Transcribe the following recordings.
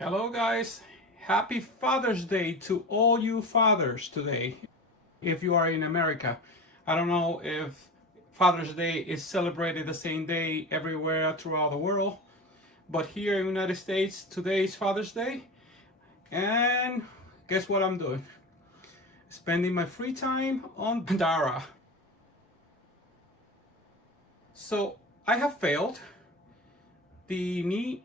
Hello guys, happy Father's Day to all you fathers today. If you are in America, I don't know if Father's Day is celebrated the same day everywhere throughout the world, but here in the United States today is Father's Day, and guess what I'm doing? Spending my free time on Dara. So I have failed. The knee,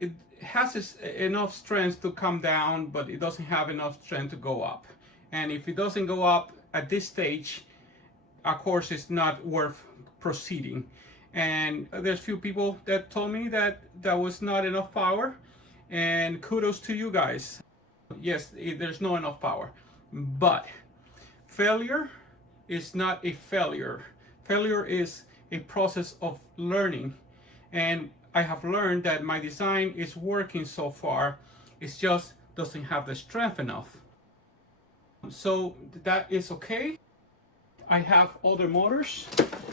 it has enough strength to come down, but it doesn't have enough strength to go up. And if it doesn't go up at this stage, of course, it's not worth proceeding. And there's few people that told me that that was not enough power, and kudos to you guys. Yes, there's not enough power, but failure is not a failure. Failure is a process of learning, and I have learned that my design is working so far. It just doesn't have the strength enough. So that is okay. I have other motors.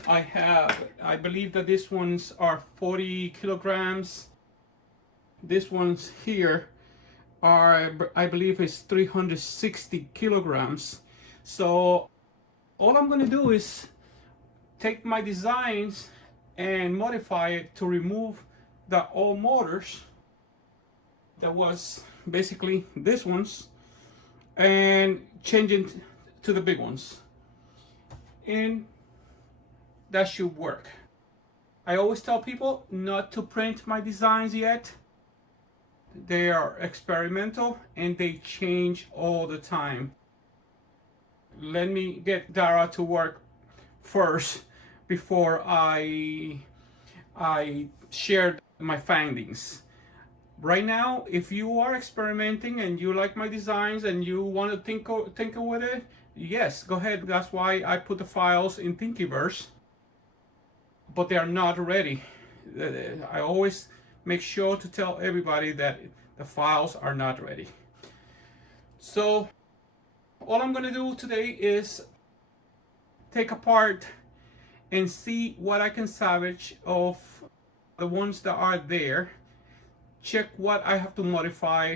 I believe that these ones are 40 kilograms. These ones here are, I believe it's 360 kilograms. So all I'm gonna do is take my designs and modify it to remove the old motors that was basically these ones and change it to the big ones, and that should work. I always tell people not to print my designs yet. They are experimental and they change all the time. Let me get Dara to work first before I share my findings. Right now, if you are experimenting and you like my designs and you want to tinker with it, yes, go ahead. That's why I put the files in Thingiverse, but they are not ready. I always make sure to tell everybody that the files are not ready. So all I'm gonna do today is take apart and see what I can salvage of the ones that are there, check what I have to modify,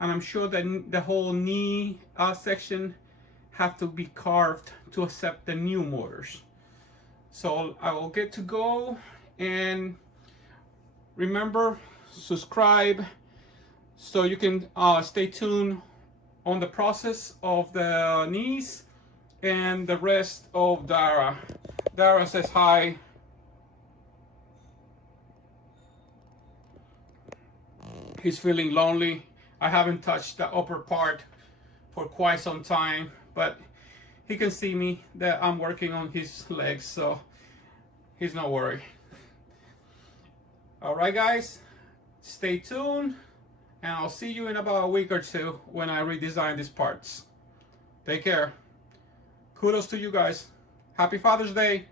and I'm sure that the whole knee section have to be carved to accept the new motors. So I will get to go, and remember, subscribe so you can stay tuned on the process of the knees and the rest of Dara. Dara says hi. He's feeling lonely. I haven't touched the upper part for quite some time, but he can see me that I'm working on his legs, so he's not worried. All right, guys, stay tuned, and I'll see you in about a week or two when I redesign these parts. Take care. Kudos to you guys. Happy Father's Day.